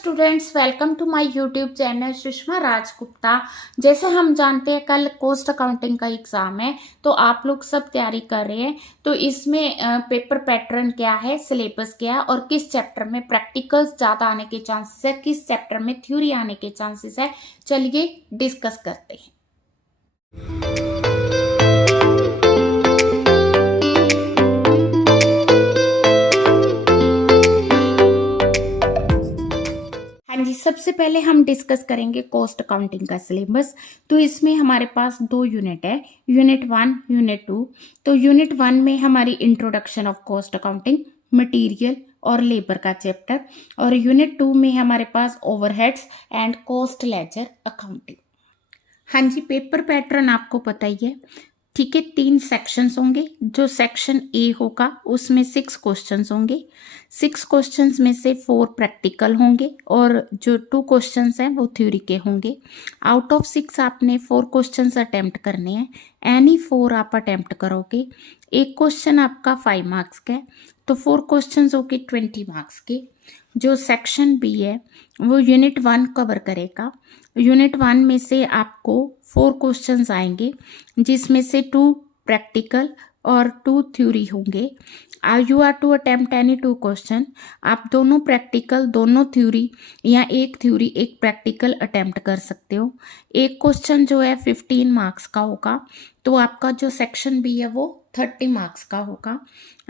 Students, welcome to my YouTube channel Sushma Rajgupta. जैसे हम जानते हैं कल कोस्ट अकाउंटिंग का एग्ज़ाम है, तो आप लोग सब तैयारी कर रहे हैं। तो इसमें पेपर पैटर्न क्या है, सिलेबस क्या है और किस चैप्टर में प्रैक्टिकल्स ज़्यादा आने के चांसेस है, किस चैप्टर में थ्योरी आने के चांसेस है, चलिए डिस्कस करते हैं। हाँ जी, सबसे पहले हम डिस्कस करेंगे कॉस्ट अकाउंटिंग का सिलेबस। तो इसमें हमारे पास 2 यूनिट है, यूनिट 1, यूनिट 2। तो यूनिट 1 में हमारी introduction of cost accounting, material और लेबर का चैप्टर, और यूनिट 2 में हमारे पास overheads and cost ledger accounting. हाँ जी, पेपर पैटर्न आपको पता ही है, ठीक है। 3 सेक्शंस होंगे। जो सेक्शन ए होगा उसमें 6 क्वेश्चंस होंगे। 6 क्वेश्चंस में से 4 प्रैक्टिकल होंगे और जो 2 क्वेश्चंस हैं वो थ्योरी के होंगे। आउट ऑफ 6 आपने 4 क्वेश्चंस अटेम्प्ट करने हैं। एनी 4 आप अटेम्प्ट करोगे। एक क्वेश्चन आपका 5 मार्क्स का है, तो 4 क्वेश्चंस होके 20 मार्क्स के। जो सेक्शन बी है वो यूनिट 1 कवर करेगा। यूनिट 1 में से आपको 4 क्वेश्चंस आएंगे, जिसमें से 2 प्रैक्टिकल और 2 थ्योरी होंगे। You are to attempt any 2 question. आप दोनों प्रैक्टिकल, दोनों थ्योरी या एक थ्योरी एक प्रैक्टिकल अटेम्प्ट कर सकते हो। एक क्वेश्चन जो है 15 मार्क्स का होगा, तो आपका जो सेक्शन बी है वो 30 मार्क्स का होगा।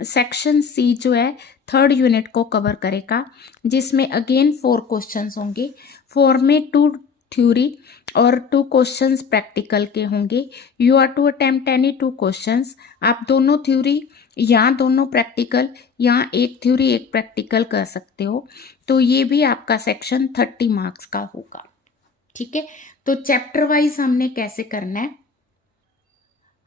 सेक्शन सी जो है 3rd यूनिट को कवर करेगा, जिसमें अगेन 4 क्वेश्चंस होंगे। 4 में 2 थ्योरी और 2 क्वेश्चंस प्रैक्टिकल के होंगे। You are to attempt any 2 questions. आप दोनों थ्योरी या दोनों प्रैक्टिकल या एक थ्योरी एक प्रैक्टिकल कर सकते हो। तो ये भी आपका सेक्शन 30 मार्क्स का होगा, ठीक है। तो चैप्टर वाइज हमने कैसे करना है।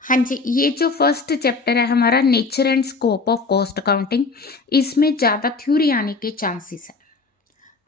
हाँ जी, ये जो फर्स्ट चैप्टर है हमारा, nature and scope of cost accounting, इसमें ज़्यादा थ्योरी आने के चांसेस है।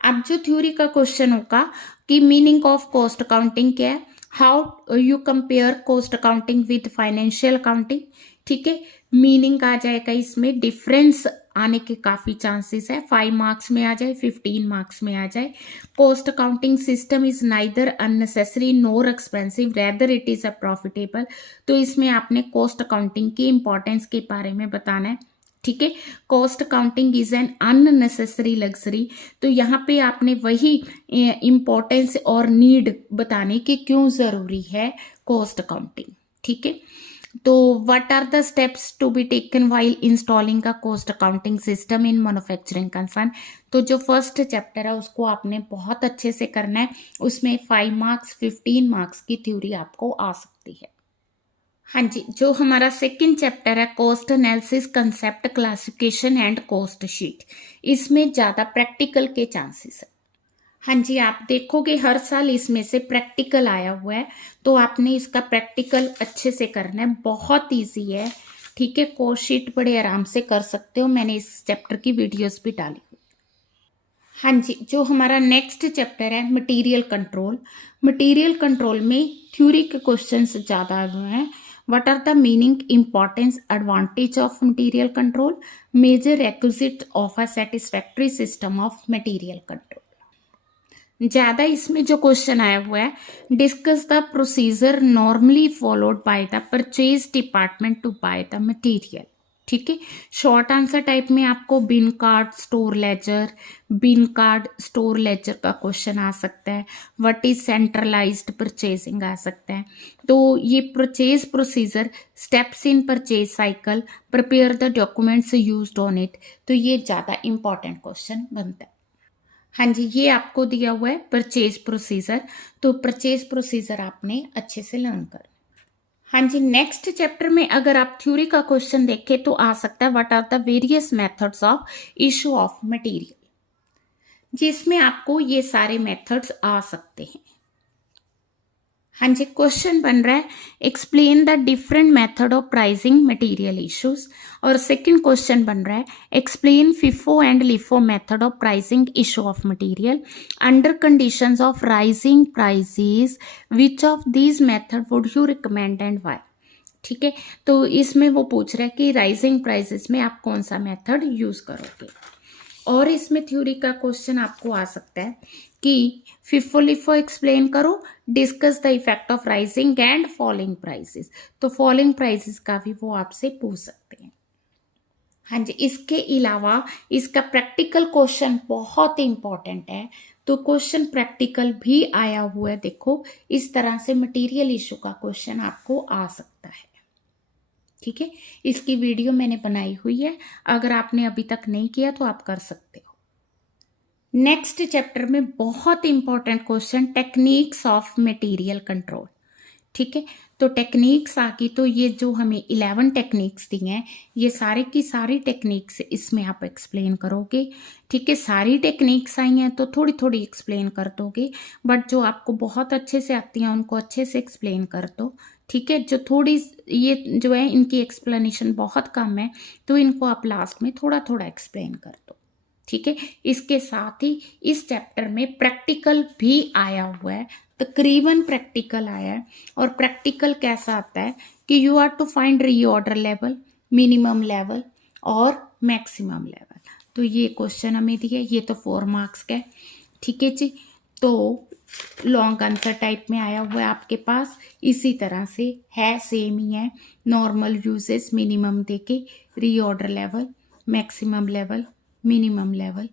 अब जो थ्योरी का क्वेश्चन होगा कि मीनिंग ऑफ कॉस्ट अकाउंटिंग क्या है, how you compare cost accounting with financial accounting, ठीक है। मीनिंग आ जाएगा, इसमें डिफरेंस आने के काफी चांसेस है। 5 मार्क्स में आ जाए, 15 मार्क्स में आ जाए। Cost accounting system is neither unnecessary NOR expensive, rather it is a profitable. तो इसमें आपने कॉस्ट अकाउंटिंग की इंपॉर्टेंस के बारे में बताना है, ठीक है। Cost accounting is an unnecessary luxury. तो यहाँ पे आपने वही इंपॉर्टेंस और नीड बताने की क्यों जरूरी है कॉस्ट अकाउंटिंग, ठीक है। तो what are the steps to be taken while installing का cost accounting system in manufacturing concern. तो जो फर्स्ट चैप्टर है उसको आपने बहुत अच्छे से करना है। उसमें 5 मार्क्स 15 मार्क्स की थ्योरी आपको आ सकती है। हाँ जी, जो हमारा सेकंड चैप्टर है cost analysis, concept, classification and cost sheet, इसमें ज़्यादा प्रैक्टिकल के चांसेस है। हाँ जी, आप देखोगे हर साल इसमें से प्रैक्टिकल आया हुआ है, तो आपने इसका प्रैक्टिकल अच्छे से करना है। बहुत ईजी है, ठीक है। कॉस्ट शीट बड़े आराम से कर सकते हो, मैंने इस चैप्टर की वीडियोस भी डाली। हाँ जी, जो हमारा नेक्स्ट चैप्टर है मटेरियल कंट्रोल। मटेरियल कंट्रोल में थ्योरी के क्वेश्चंस ज़्यादा हुए हैं। What are the meaning, importance, advantage of material control, major requisite of a satisfactory system of material control। ज्यादा इसमें जो क्वेश्चन आया हुआ है, discuss the procedure normally followed by the purchase department to buy the material, ठीक है। Short answer type में आपको bin card store ledger, bin card store ledger का क्वेश्चन आ सकता है। व्हाट इज सेंट्रलाइज्ड परचेजिंग आ सकता है। तो ये purchase procedure, steps in purchase cycle, prepare the documents used on it, तो ये ज़्यादा इंपॉर्टेंट क्वेश्चन बनता है। हाँ जी, ये आपको दिया हुआ है परचेज प्रोसीजर, तो परचेज प्रोसीजर आपने अच्छे से लर्न कर। हाँ जी, नेक्स्ट चैप्टर में अगर आप थ्योरी का क्वेश्चन देखें तो आ सकता है what are the various methods of issue of material, जिसमें आपको ये सारे मेथड्स आ सकते हैं। हाँ जी, क्वेश्चन बन रहा है explain the different method of pricing material issues, और सेकंड क्वेश्चन बन रहा है explain FIFO and LIFO method of pricing issue of material under conditions of rising prices, which of these method would you recommend and why, ठीक है। तो इसमें वो पूछ रहा है कि राइजिंग प्राइसेस में आप कौन सा मेथड यूज करोगे। और इसमें थ्योरी का क्वेश्चन आपको आ सकता है कि FIFO LIFO एक्सप्लेन करो, discuss the effect of rising and falling prices. तो फॉलिंग प्राइसेस का भी वो आपसे पूछ सकते हैं। हाँ जी, इसके अलावा इसका प्रैक्टिकल क्वेश्चन बहुत इंपॉर्टेंट है। तो क्वेश्चन प्रैक्टिकल भी आया हुआ है, देखो इस तरह से मटेरियल इशू का क्वेश्चन आपको आ सकता है। ठीक है, इसकी वीडियो मैंने बनाई हुई है, अगर आपने अभी तक नहीं किया तो आप कर सकते हो। नेक्स्ट चैप्टर में बहुत important question, techniques of material control. ठीक है, तो टेक्निक्स आकी, तो ये जो हमें 11 टेक्निक्स दी हैं, ये सारे की सारी टेक्निक्स इसमें आप एक्सप्लेन करोगे। ठीक है, सारी टेक्निक्स आई हैं तो थोड़ी थोड़ी एक्सप्लेन कर दोगे, बट जो आपको बहुत अच्छे से आती हैं उनको अच्छे से एक्सप्लेन कर दो। ठीक है, जो थोड़ी ये जो है इनकी एक्सप्लेनेशन बहुत कम है, तो इनको आप लास्ट में थोड़ा थोड़ा एक्सप्लेन कर दो। ठीक है, इसके साथ ही इस चैप्टर में प्रैक्टिकल भी आया हुआ है, तकरीबन प्रैक्टिकल आया है। और प्रैक्टिकल कैसा आता है कि you are to find reorder level, minimum level और मैक्सिमम लेवल। तो ये क्वेश्चन हमें दिया, ये तो 4 मार्क्स का है। ठीक है जी, तो लॉन्ग आंसर टाइप में आया हुआ है आपके पास, इसी तरह से है, सेम ही है। नॉर्मल यूजेस मिनिमम देके reorder level, maximum level, minimum level,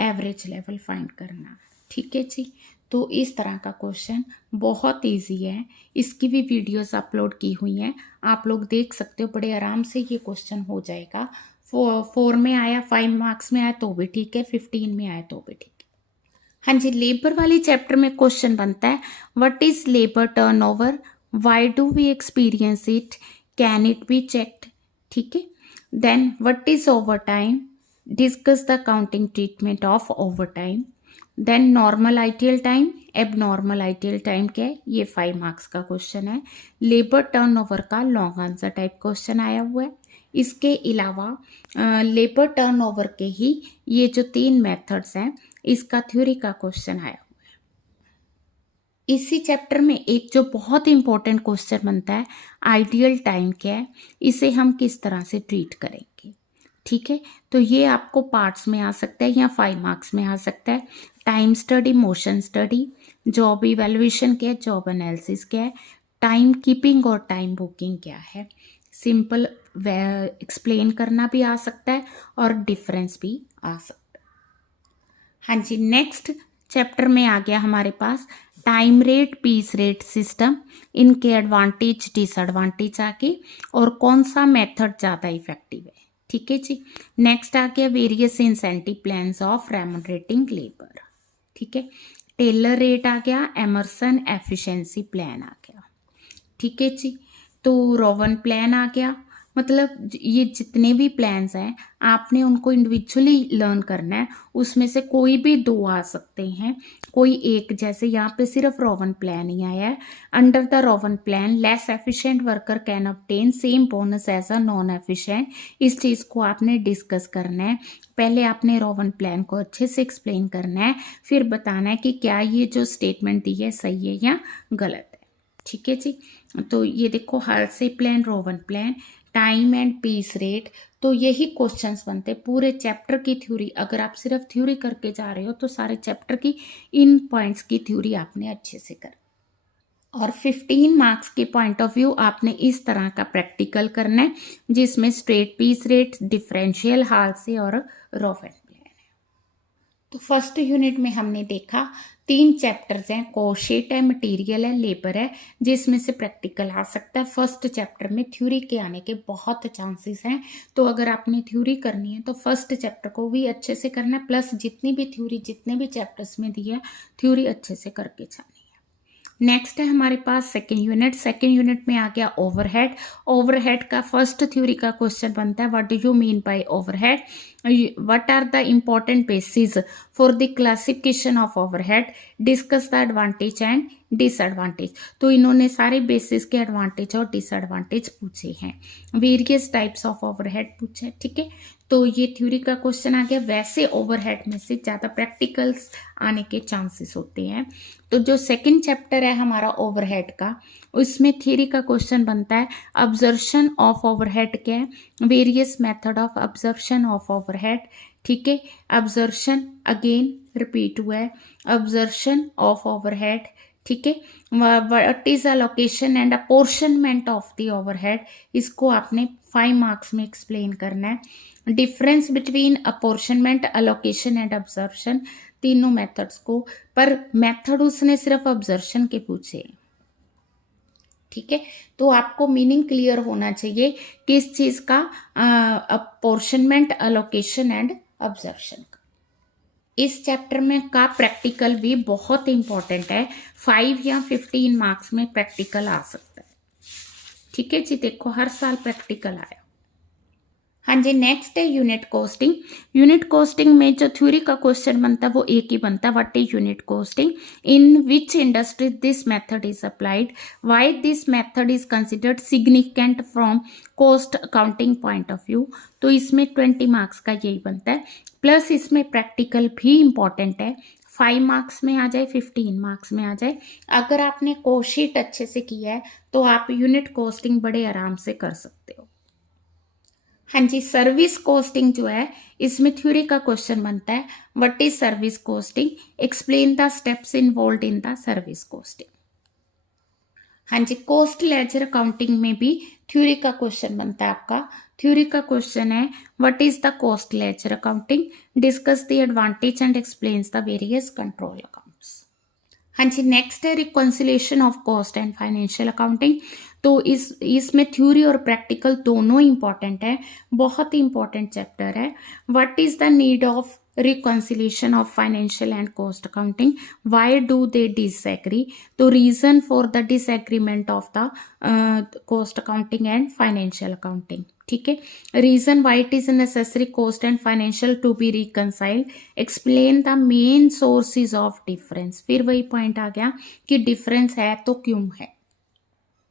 average level find करना। ठीक है जी, तो इस तरह का क्वेश्चन बहुत इजी है, इसकी भी वीडियोस अपलोड की हुई हैं, आप लोग देख सकते हो, बड़े आराम से ये क्वेश्चन हो जाएगा। 4 में आया, 5 मार्क्स में आया तो भी ठीक है, 15 में आया तो भी ठीक है। हाँ जी, लेबर वाली चैप्टर में क्वेश्चन बनता है, what is labour turnover, why do we experience it, can it be checked. ठीक है, then what is over time, discuss the counting treatment of over time. Then normal idle time, abnormal idle time क्या है, ये 5 marks का question है। Labour turnover का long answer type question आया हुआ है। इसके अलावा लेबर टर्नओवर के ही ये जो 3 मेथड्स हैं, इसका थ्योरी का क्वेश्चन आया हुआ है। इसी चैप्टर में एक जो बहुत इंपॉर्टेंट क्वेश्चन बनता है, आइडियल टाइम क्या है, इसे हम किस तरह से ट्रीट करेंगे। ठीक है, तो ये आपको पार्ट्स में आ सकता है या 5 मार्क्स में आ सकता है। Time study, motion study, job evaluation क्या है, जॉब एनालिसिस क्या है, टाइम कीपिंग और टाइम बुकिंग क्या है, सिंपल एक्सप्लेन करना भी आ सकता है और डिफरेंस भी आ सकता है। हाँ जी, नेक्स्ट चैप्टर में आ गया हमारे पास time rate, piece rate system, इनके एडवांटेज डिसएडवांटेज आके, और कौन सा मेथड ज़्यादा इफेक्टिव है। ठीक है जी, नेक्स्ट आ गया various incentive plans of remunerating labour. ठीक है, टेलर रेट आ गया, एमरसन एफिशिएंसी प्लान आ गया। ठीक है जी, तो रोवन प्लान आ गया। मतलब ये जितने भी प्लान्स हैं आपने उनको इंडिविजुअली लर्न करना है, उसमें से कोई भी 2 आ सकते हैं, कोई एक, जैसे यहाँ पे सिर्फ रोवन प्लान ही आया है। Under the Rowan plan less efficient worker can obtain same bonus as a non efficient. इस चीज़ को आपने डिस्कस करना है, पहले आपने रोवन प्लान को अच्छे से एक्सप्लेन करना है, फिर बताना है कि क्या ये जो स्टेटमेंट दी है सही है या गलत है। ठीक है जी, तो ये देखो Halsey plan, Rowan plan, time and piece rate, तो यही क्वेश्चंस बनते हैं। पूरे चैप्टर की थ्योरी, अगर आप सिर्फ थ्योरी करके जा रहे हो तो सारे चैप्टर की इन पॉइंट्स की थ्योरी आपने अच्छे से कर, और 15 मार्क्स के पॉइंट ऑफ व्यू आपने इस तरह का प्रैक्टिकल करना है, जिसमें स्ट्रेट पीस रेट, डिफरेंशियल, हाल्से और रोवन प्लान है। तो फर्स्ट यूनिट में हमने देखा 3 चैप्टर्स हैं, कोशेट है, मटेरियल है, लेबर है, जिसमें से प्रैक्टिकल आ सकता है। फर्स्ट चैप्टर में थ्योरी के आने के बहुत चांसेस हैं, तो अगर आपने थ्योरी करनी है तो फर्स्ट चैप्टर को भी अच्छे से करना है, प्लस जितनी भी थ्योरी जितने भी चैप्टर्स में दी है थ्योरी अच्छे से करके जानी है। नेक्स्ट है हमारे पास सेकेंड यूनिट। सेकेंड यूनिट में आ गया ओवरहेड। ओवरहेड का फर्स्ट थ्योरी का क्वेश्चन बनता है, what do you mean by overhead, what are the important basis for the classification of overhead, discuss the advantage and disadvantage. तो इन्होंने सारे बेसिस के एडवांटेज और डिसएडवांटेज पूछे हैं, वेरियस टाइप्स ऑफ ओवरहेड पूछे। ठीक है, तो ये थ्योरी का क्वेश्चन आ गया। वैसे ओवरहेड में से ज़्यादा प्रैक्टिकल्स आने के चांसेस होते हैं। तो जो सेकंड चैप्टर है हमारा ओवरहेड का, उसमें थ्योरी का क्वेश्चन बनता है, अब्जर्प्शन ऑफ ओवरहेड क्या है, various method of absorption of overhead. ठीक है। अब्जर्शन अगेन रिपीट हुआ है, अब्जर्शन ऑफ ओवरहेड, ठीक है। What is allocation and apportionment of the overhead, इसको आपने 5 मार्क्स में एक्सप्लेन करना है। Difference between apportionment, allocation and absorption, तीनों मेथड्स को, पर मेथड उसने सिर्फ अब्जर्शन के पूछे, ठीक है। तो आपको मीनिंग क्लियर होना चाहिए किस चीज का, अपोर्शनमेंट, अलोकेशन एंड अब्जर्शन का। इस चैप्टर में का प्रैक्टिकल भी बहुत इंपॉर्टेंट है, 5 या 15 मार्क्स में प्रैक्टिकल आ सकता है, ठीक है जी। देखो हर साल प्रैक्टिकल आया। हाँ जी, नेक्स्ट है यूनिट कॉस्टिंग। यूनिट कॉस्टिंग में जो थ्योरी का क्वेश्चन बनता है वो एक ही बनता है, what is unit costing, in which industry this method is applied, why this method is considered significant from cost accounting point of view. तो इसमें 20 मार्क्स का यही बनता है, प्लस इसमें प्रैक्टिकल भी इंपॉर्टेंट है, 5 मार्क्स में आ जाए, 15 मार्क्स में आ जाए। अगर आपने कोशीट अच्छे से किया है तो आप यूनिट कॉस्टिंग बड़े आराम से कर सकते हो। हाँ जी, सर्विस कॉस्टिंग जो है इसमें थ्योरी का क्वेश्चन बनता है, what is service costing, explain the steps involved in the service costing. हाँ जी, कॉस्ट लेजर अकाउंटिंग में भी थ्योरी का क्वेश्चन बनता है आपका। थ्योरी का क्वेश्चन है, what is the cost ledger accounting, discuss the advantage and explains the various control accounts. हाँ जी, नेक्स्ट है reconciliation of cost and financial accounting. तो इसमें थ्योरी और प्रैक्टिकल दोनों इंपॉर्टेंट है, बहुत ही इंपॉर्टेंट चैप्टर है। What is the need of reconciliation of financial and cost accounting, why do they disagree, तो reason for the disagreement of the cost accounting and financial accounting, ठीक है। Reason why it is necessary cost and financial to be reconciled, explain the main sources of difference, फिर वही point आ गया कि difference है तो क्यों है।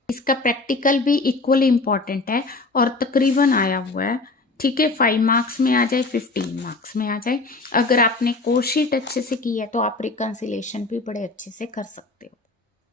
इसका प्रैक्टिकल भी इक्वली इंपॉर्टेंट है और तकरीबन आया हुआ है, ठीक है। 5 मार्क्स में आ जाए, 15 मार्क्स में आ जाए। अगर आपने कोशीट अच्छे से की है तो आप रिकंसिलेशन भी बड़े अच्छे से कर सकते हो।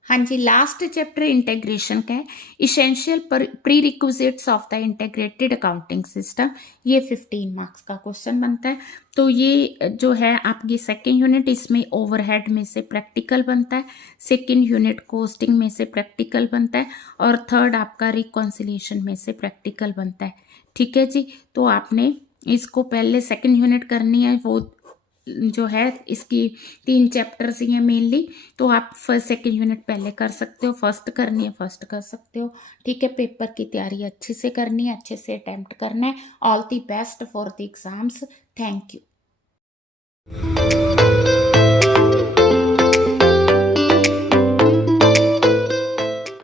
हाँ जी, लास्ट चैप्टर इंटीग्रेशन का है, essential pre requisites of the integrated accounting system, ये 15 मार्क्स का क्वेश्चन बनता है। तो ये जो है आपकी सेकेंड यूनिट, इसमें ओवरहेड में से प्रैक्टिकल बनता है, सेकेंड यूनिट कॉस्टिंग में से प्रैक्टिकल बनता है, और थर्ड आपका रिकॉन्सिलेशन में से प्रैक्टिकल बनता है, ठीक है जी। तो आपने इसको पहले सेकेंड यूनिट करनी है, वो जो है इसकी 3 चैप्टर्स ही हैं मेनली, तो आप फर्स्ट सेकेंड यूनिट पहले कर सकते हो, फर्स्ट करनी है फर्स्ट कर सकते हो, ठीक है। पेपर की तैयारी अच्छे से करनी है, अच्छे से अटेम्प्ट करना है। All the best for the exams, thank you.